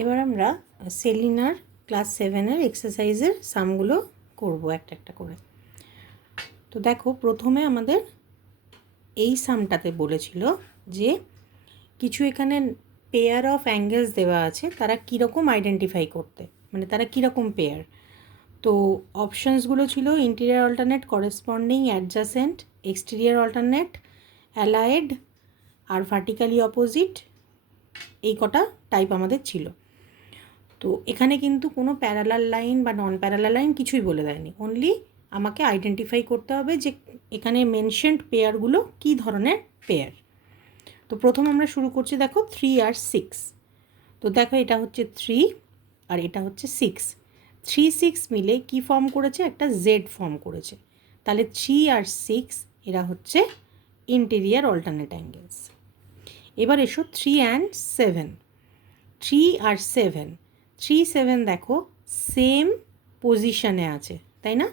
এবার আমরা সেলিনার ক্লাস 7-এর এক্সারসাইজের সামগুলো করব একটা একটা করে। তো দেখো, প্রথমে আমাদের এই সামটাতে বলেছিল যে কিছু এখানে পেয়ার অফ অ্যাঙ্গেলস দেওয়া আছে, তারা কীরকম আইডেন্টিফাই করতে, মানে তারা কীরকম পেয়ার। তো অপশানসগুলো ছিল interior alternate, corresponding, adjacent, exterior alternate, allied আর ভার্টিক্যালি অপোজিট। এই কটা টাইপ আমাদের ছিল। তো এখানে কিন্তু কোনো প্যারালাল লাইন বা নন প্যারালাল লাইন কিছুই বলে দেয়নি, অনলি আমাকে আইডেন্টিফাই করতে হবে যে এখানে মেনশনড পেয়ারগুলো কী ধরনের পেয়ার। তো প্রথম আমরা শুরু করছি, দেখো 3 আর 6। তো দেখো, এটা হচ্ছে 3 আর এটা হচ্ছে 6। 3, 6 মিলে কি ফর্ম করেছে? একটা জেড ফর্ম করেছে। তাহলে 3 আর 6 এরা হচ্ছে ইন্টেরিয়ার অল্টারনেট অ্যাঙ্গেলস। এবার এসো 3 অ্যান্ড 7। 3 আর 7, 3, 7 দেখো সেম পজিশানে আছে, তাই না?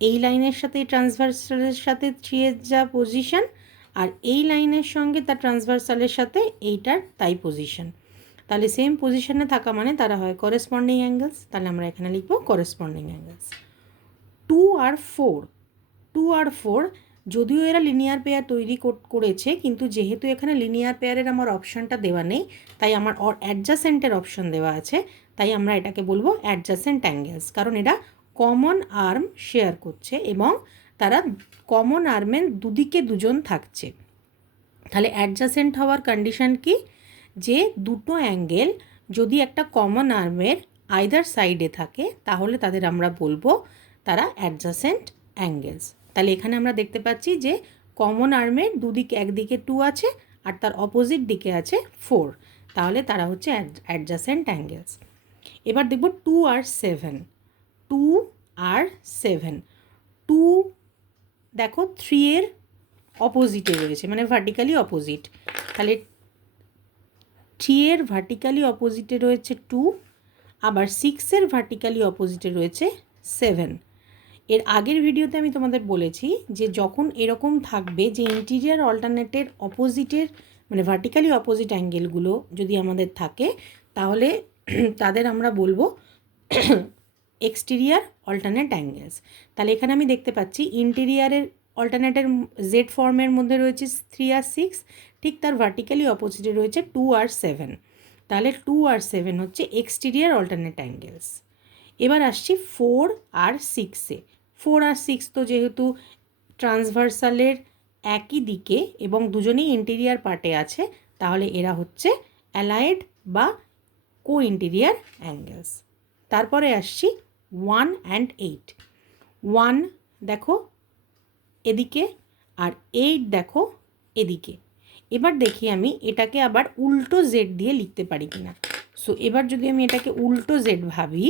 এই লাইনের সাথে এই ট্রান্সভার্সালের সাথে 3 এর যা পজিশন, আর এই লাইনের সঙ্গে তার ট্রান্সভার্সালের সাথে এইটার তাই পজিশন। তাহলে সেম পজিশনে থাকা মানে তারা হয় করেসপন্ডিং অ্যাঙ্গেলস। তাহলে আমরা এখানে লিখব করেসপন্ডিং অ্যাঙ্গেলস। 2 আর 4, 2 আর 4 যদিও এরা লিনিয়ার পেয়ার তৈরি করেছে, কিন্তু যেহেতু এখানে লিনিয়ার পেয়ারের আমার অপশানটা দেওয়া নেই, তাই আমার অ্যাডজাসেন্টের অপশান দেওয়া আছে, তাই আমরা এটাকে বলবো অ্যাডজাসেন্ট অ্যাঙ্গেলস। কারণ এরা কমন আর্ম শেয়ার করছে এবং তারা কমন আর্মের দুদিকে দুজন থাকছে। তাহলে অ্যাডজাসেন্ট হওয়ার কন্ডিশন কি? যে দুটো অ্যাঙ্গেল যদি একটা কমন আর্মের আইদার সাইডে থাকে, তাহলে তাদের আমরা বলবো তারা অ্যাডজাসেন্ট অ্যাঙ্গেলস। তাহলে এখানে আমরা দেখতে পাচ্ছি যে কমন আর্মের দুদিকে, একদিকে 2 আছে আর তার অপোজিট দিকে আছে 4, তাহলে তারা হচ্ছে অ্যাডজাসেন্ট অ্যাঙ্গেলস। এবার দেখব 2 আর 7। 2 আর 7, 2 দেখো 3 এর অপোজিটে রয়েছে, মানে ভার্টিক্যালি অপোজিট। তাহলে 3 এর ভার্টিক্যালি অপোজিটে রয়েছে 2, আবার 6 এর ভার্টিক্যালি অপোজিটে রয়েছে 7। এর আগের ভিডিওতে আমি তোমাদের বলেছি যে যখন এরকম থাকবে যে ইন্টিরিয়ার অল্টারনেটের অপোজিটের, মানে ভার্টিক্যালি অপোজিট অ্যাঙ্গেলগুলো যদি আমাদের থাকে, তাহলে তাদের আমরা বলবো এক্সটেরিয়ার অল্টারনেট অ্যাঙ্গেলস। তাহলে এখানে আমি দেখতে পাচ্ছি ইন্টেরিয়ারের অল্টারনেটের জেড ফর্মের মধ্যে রয়েছে 3 আর 6, ঠিক তার ভার্টিক্যালি অপোজিটে রয়েছে 2 আর 7। তাহলে 2 আর 7 হচ্ছে এক্সটেরিয়ার অল্টারনেট অ্যাঙ্গেলস। এবার আসছি 4 আর 6-এ। 4 আর 6 তো যেহেতু ট্রান্সভার্সালের একই দিকে এবং দুজনেই ইন্টেরিয়ার পার্টে আছে, তাহলে এরা হচ্ছে অ্যালায়েড বা কো ইন্টেরিয়ার অ্যাঙ্গেলস। তারপরে আসছি 1 অ্যান্ড 8। 1 দেখো এদিকে আর 8 দেখো এদিকে। এবার দেখি আমি এটাকে আবার উল্টো জেড দিয়ে লিখতে পারি কিনা। সো এবার যদি আমি এটাকে উল্টো জেড ভাবি,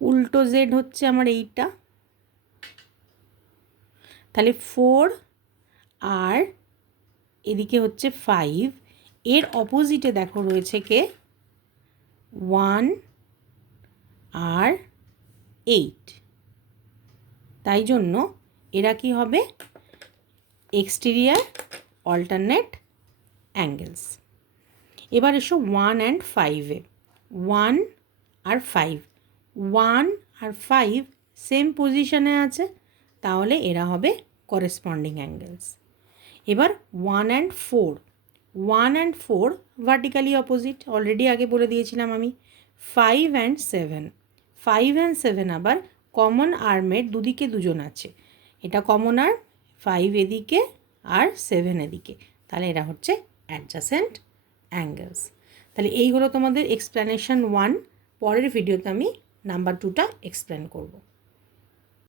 উল্টো জেড হচ্ছে আমার এইটা। তাহলে 4 আর এদিকে হচ্ছে 5, এর অপোজিটে দেখো রয়েছে কে? 1 আর 8। তাই জন্য এরা কি হবে? Exterior alternate angles. এবার এসো 1 অ্যান্ড 5-এ। 1 আর 5, 1 আর 5 সেম পজিশনে আছে, তাহলে এরা হবে করেসপন্ডিং অ্যাঙ্গেলস। এবার 1 and 4, 1 and 4 vertically opposite, already আগে বলে দিয়েছিলাম আমি। 5 অ্যান্ড 7, 5 অ্যান্ড 7 আবার কমন আর্মের দুদিকে দুজন আছে, এটা কমন আর্ম, 5 এদিকে আর 7 এদিকে, তাহলে এরা হচ্ছে অ্যাডজাসেন্ট অ্যাঙ্গেলস। তাহলে এই হলো তোমাদের এক্সপ্লেনেশন 1। পরের ভিডিওতে আমি নাম্বার 2টা এক্সপ্লেন করব।